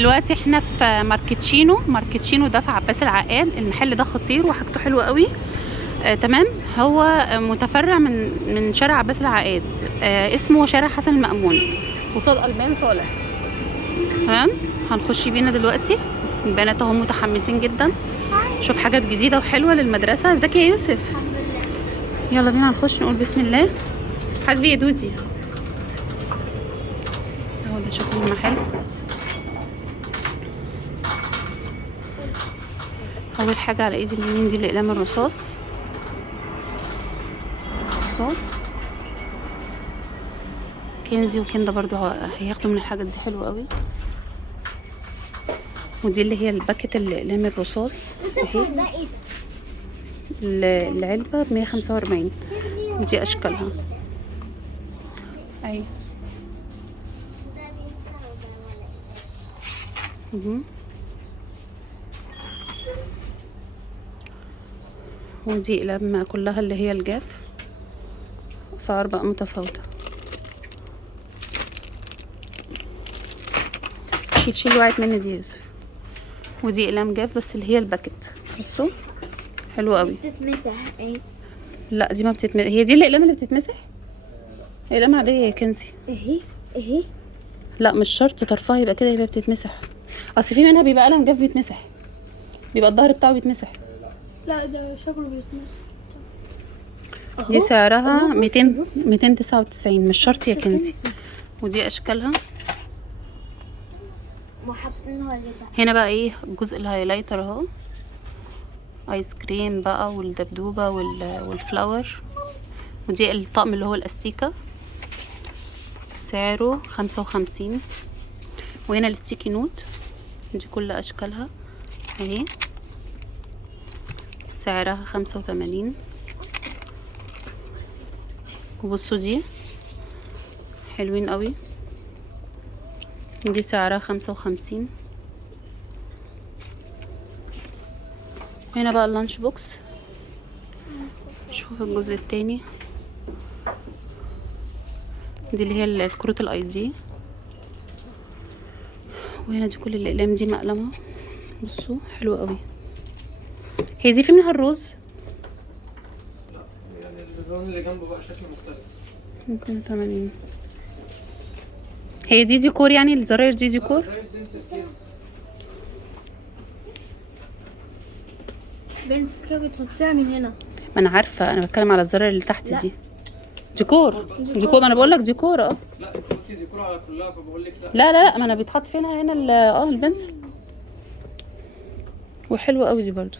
دلوقتي احنا في ماركتشينو ده في عباس العقاد. المحل ده خطير وحاجته حلوه قوي. تمام. هو متفرع من شارع عباس العقاد. اسمه شارع حسن المأمون قصاد البان صالح. تمام. هنخش بينا دلوقتي. البنات اهم متحمسين جدا. شوف حاجات جديده وحلوه للمدرسه. ازيك يا يوسف؟ يلا بينا نخش نقول بسم الله. حاسبي يا دودي. اهو ده شكل المحل. اول حاجه على ايدي اليمين دي الاقلام الرصاص. بصوا كنزي وكندا برضو هياخدوا من الحاجات دي حلوه قوي. ودي اللي هي الباكت الاقلام الرصاص اهي. العلبه ب145. ودي اشكالها ايوه. ودي اقلام كلها اللي هي الجاف. اسعار بقى متفاوته. شيل وقعت مني دي يوسف. ودي اقلام جاف بس اللي هي الباكت. بصوا حلوه قوي. بتتمسح ايه؟ لا دي ما بتتمسح. هي دي الاقلام اللي بتتمسح. اقلام عاديه يا كنزي. اهي لا مش شرط طرفها يبقى كده يبقى بتتمسح. اصل في منها بيبقى قلم جاف بيتمسح. بيبقى الظهر بتاعه بيتمسح. لا ده شكله بيتمسح. دي سعرها 299. مش شرط يا كنزي. ودي اشكالها. وحاطينها ليه؟ هنا بقى ايه جزء الهايلايتر اهو. ايس كريم بقى والدبدوبه والفلاور. ودي الطقم اللي هو الاستيكه سعره 55. وهنا الستيكي نوت. دي كل اشكالها اهي. سعرها 85. وبصوا دي حلوين قوي. دي سعرها 55. هنا بقى اللانش بوكس. شوف الجزء التاني. دي اللي هي الكروت الاي دي. وهنا دي كل الاقلام دي مقلمه. بصوا حلوه قوي. هي دي في منها الروز. لا يعني اللون اللي جنبه بقى شكله مختلف. 280. هي دي ديكور يعني الزراير دي ديكور. بنسل كده بتحطها من هنا. ما انا عارفه. انا بتكلم على الزراير اللي تحت دي. ديكور. ما انا بقول لك ديكور. لا انت قلتي ديكور على كلها فبقول لك لا. لا ما انا بيتحط فينا هنا البنسل. وحلوه قوي دي برضو.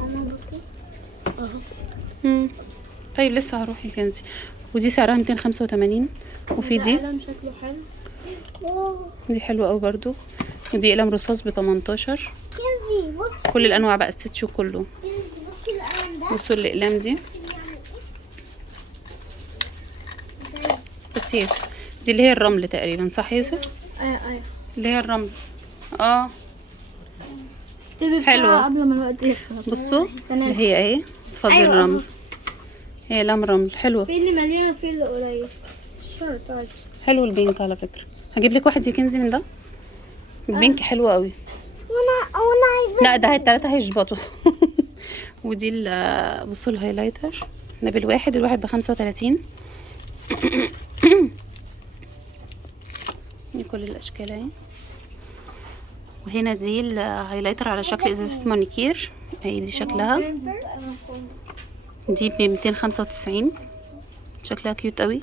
انا بصي اهو. طيب لسه هروح يا كنزي. ودي سعرها 285. وفي دي قلم شكله حلو. دي حلوه قوي برضو. ودي قلم رصاص ب 18. كنزي بصي. كل الانواع بقى ستيتش كله. بصي القلم ده. بصوا الاقلام دي. بس يوسف دي اللي هي الرمل تقريبا صح يا يوسف؟ ايوه اللي هي الرمل. حلوة قبل ما الوقت يخلص. بصوا اللي هي اهي. اتفضل. أيوة. الرمل. هي لام رمل حلوه. في اللي مليانة في اللي قليل. شورت. حلو البينك على فكره. هجيب لك واحد يا كنزي من ده. البينك حلو قوي. وانا عايزة. لا ده التلاتة هيشبطوا. ودي بصوا الهايلايتر. ده بالواحد. الواحد ب35. دي كل الاشكال اهي. وهنا دي الهايلايتر على شكل ازازه مانيكير اهي. دي شكلها. دي ب295. شكلها كيوت قوي.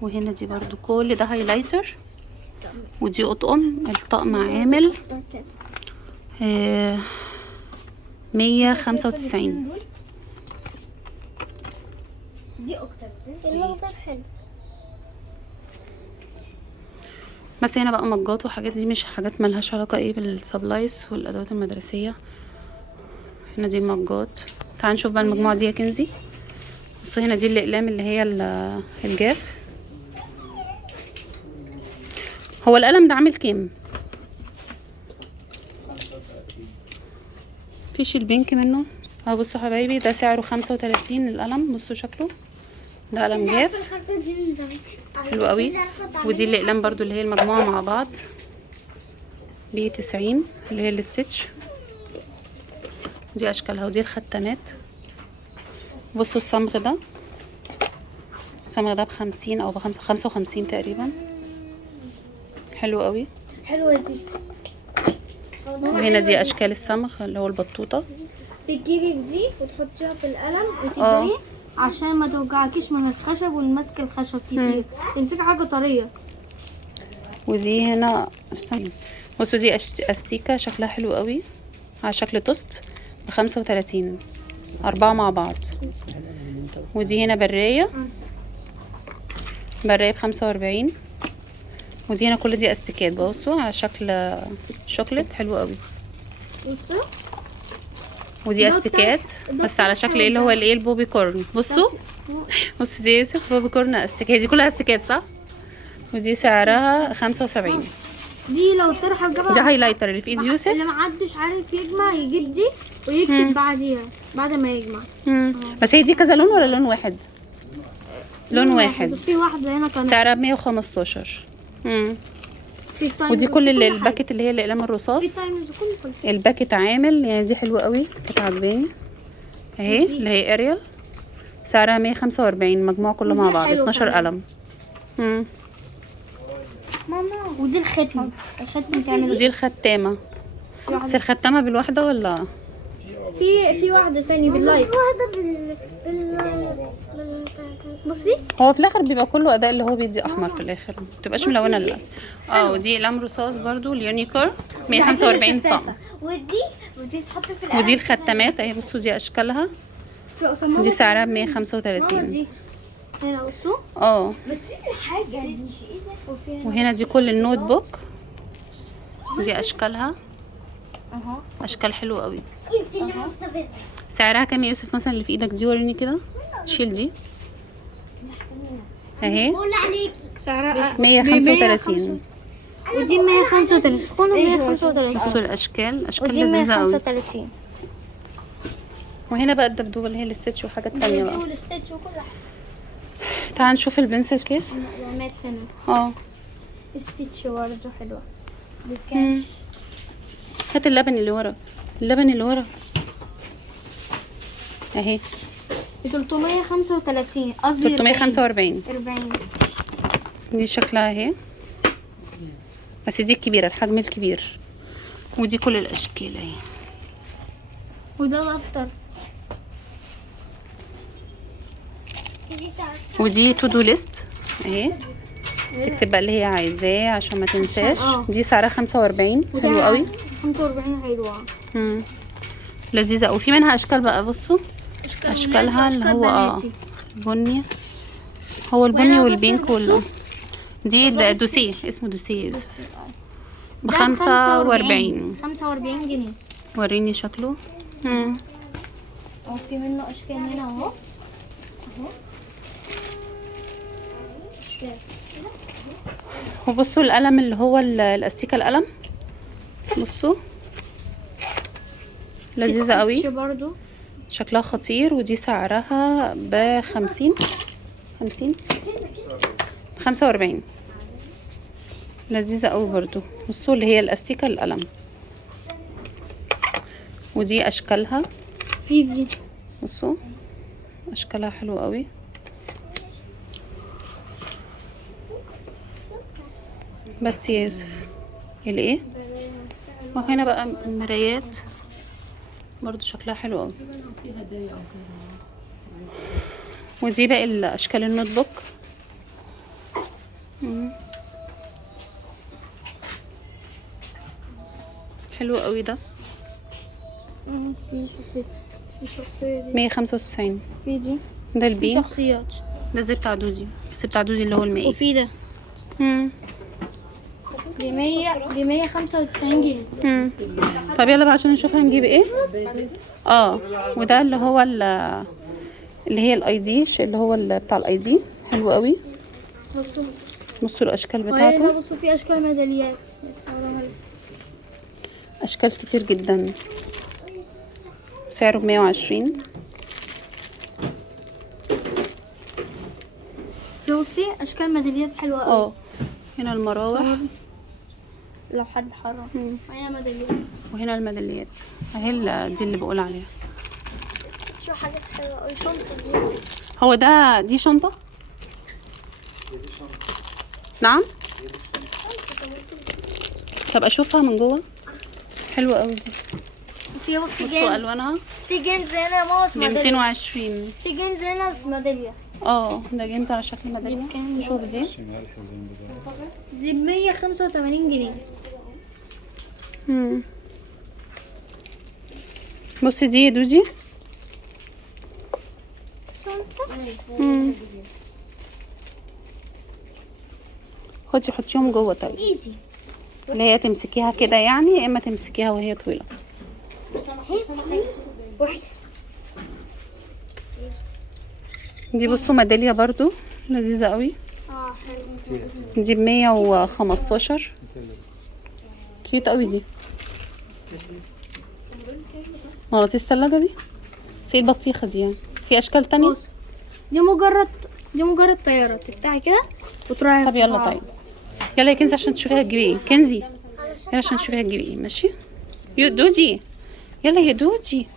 وهنا دي برضو كل ده هايلايتر. ودي اطقم. الطقم عامل 195. دي اكتر. الاخضر حلو. بس هنا بقى مجات وحاجات. دي مش حاجات ملهاش علاقه ايه بالسبلايس والادوات المدرسيه. هنا دي المجات. تعال نشوف بقى المجموعه دي يا كنزي. بصوا هنا دي الاقلام اللي هي الجاف. هو القلم ده عامل كام؟ فيش البينك منه اهو. بصوا حبايبي ده سعره 35 القلم. بصوا شكله ده قلم جاف حلو قوي. ودي الاقلام برضو اللي هي المجموعه مع بعض ب90 اللي هي الستitch. دي اشكالها. ودي الختامات. بصوا الصمغ ده، الصمغ ده ب50 او ب55 تقريبا. حلو قوي. حلوة دي. وهنا دي اشكال الصمغ اللي هو البطوطه. بتجيبي دي وتحطيها في القلم وتجري عشان ما توجعكيش من الخشب والمسك الخشب كتير، تمسكي حاجة طرية. ودي هنا استنى، بصوا دي استيكه شكلها حلو قوي على شكل توست ب35، 4 مع بعض. ودي هنا برايه ب45. ودي هنا كل دي استيكات بصوا على شكل شوكليت حلو قوي. بصوا ودي استيكات بس على شكل ايه اللي هو الايه البوبي كورن. بصوا بصوا دي يوسف بوبي كورن استيكات، دي كلها استيكات صح. ودي سعرها 75. دي لو طرحة الجبل دي هايلايتر اللي في ايد يوسف. اللي محدش عارف يجمع يجيب دي ويكتب بعديها بعد ما يجمع. بس هي دي كذا لون ولا لون واحد؟ لون واحد. في واحدة هنا كانت سعرها 115. في تايمز ودي كل وكل الباكت اللي هي الاقلام الرصاص. في تايمز وكل حاجة. الباكت عامل يعني دي حلوه قوي كانت عاجباني اهي اللي هي اريال. سعرها 145 مجموع كله مع بعض 12 قلم. ماما ودي الختم تعمل. ودي الختامه. بس الختامه بالواحده ولا في واحدة تاني باللايت. واحدة بصي هو في الاخر بيبقى كله اداء اللي هو بيدي احمر في الاخر، ما بتبقاش ملونه للاسف. ودي اقلام رصاص برضو اليونيكور 145 طقم. ودي تحط في القلم. ودي الختامات اهي بصوا دي اشكالها. دي سعرها ب 135. دي هنا بصوا. بس دي الحاجة دي وهنا دي كل النوت بوك. دي اشكالها اشكال حلوه قوي. سعرها كام يا يوسف مثلا اللي في ايدك دي؟ وريني كده، شيل دي اهي سعرها 135. ودي 135 كله 135. بصوا الاشكال اشكال ودي لذيذه قوي. 135. وهنا بقى الدبدوبه اللي هي الستitch وحاجات تانية بقى. والستيتش وكل حاجة. تعال نشوف البنسل كيس. علامات هنا. ستيتش برضه حلوة. بكام؟ هات اللبن اللي ورا، اللبن اللي ورا اهي 335 قصدي 345. 40. دي شكلها اهي بس دي الكبيره الحجم الكبير. ودي كل الاشكال اهي. وده دفتر. ودي تو دو ليست اهي، تكتب بقى اللي هي عايزاه عشان ما تنساش. دي سعرها 45 حلو قوي. 45 حلوة. لذيذه. وفي منها اشكال بقى بصوا اشكالها اللي هو البني، هو البني والبينك دي دوسيه اسمه دوسيه ب 45. 45 جنيه. وريني شكله. وفي منه اشكال هنا اهو. وبصوا القلم اللي هو الاستيكه القلم بصوا لذيذه قوي برضو شكلها خطير. ودي سعرها ب50 45. لذيذه قوي برضو. بصوا اللي هي الاستيكه القلم. ودي اشكالها في دي بصوا اشكالها حلوه قوي. بس يا يوسف الايه. وهنا بقى المرايات برضو شكلها حلو قوي. ودي باقي الاشكال النوت بوك. حلو قوي ده. في شخصية دي 195. في دي ده البين شخصيات. ده زي بتاع دودي بس بتاع دودي اللي هو المائي. وفي ده ب 195 جنيه. طب يلا بقى عشان نشوف هنجيب ايه. وده اللي هو اللي هي الاي دي اللي هو بتاع الاي دي حلو قوي. بصوا الاشكال بتاعته. بصوا في اشكال ميداليات اشكال كتير جدا. سعره ب 120. بصي اشكال ميداليات حلوه قوي. اه هنا المراوح. لو حد حرام. مم. وهنا ميداليات. وهنا الميداليات اهي دي اللي بقول عليها. شو حاجات حلوه قوي. شنطه دي. هو دي شنطة؟ نعم. طب اشوفها من جوه. حلوة قوي دي. في بصي بصوا جينز. الوانها. في جينز هنا ماوس ب ميداليه. 220. في جينز هنا بس ميداليه. اه ده جيمز على شكل ميدالية. شوف دي. دي ب 185 جنيه. مم. بصي دي يا دودي. مم. خدي حطيهم جوه طيب. ايدي. اللي هي تمسكيها كده يعني، يا اما تمسكيها وهي طويله. واحد. دي بصوا ميداليه برضو لذيذه قوي. حلو. دي ب115. كيوت قوي دي. مغطيس الثلاجه دي. زي البطيخه دي يعني. في اشكال تانية. بص. دي مجرد طياره تفتحي كده وتروحي. طب يلا طيب. يلا يا كنزي عشان تشوفيها تجيبي ايه. كنزي يلا عشان تشوفيها تجيبي ايه. ماشي يا دودي. يلا يا دودي.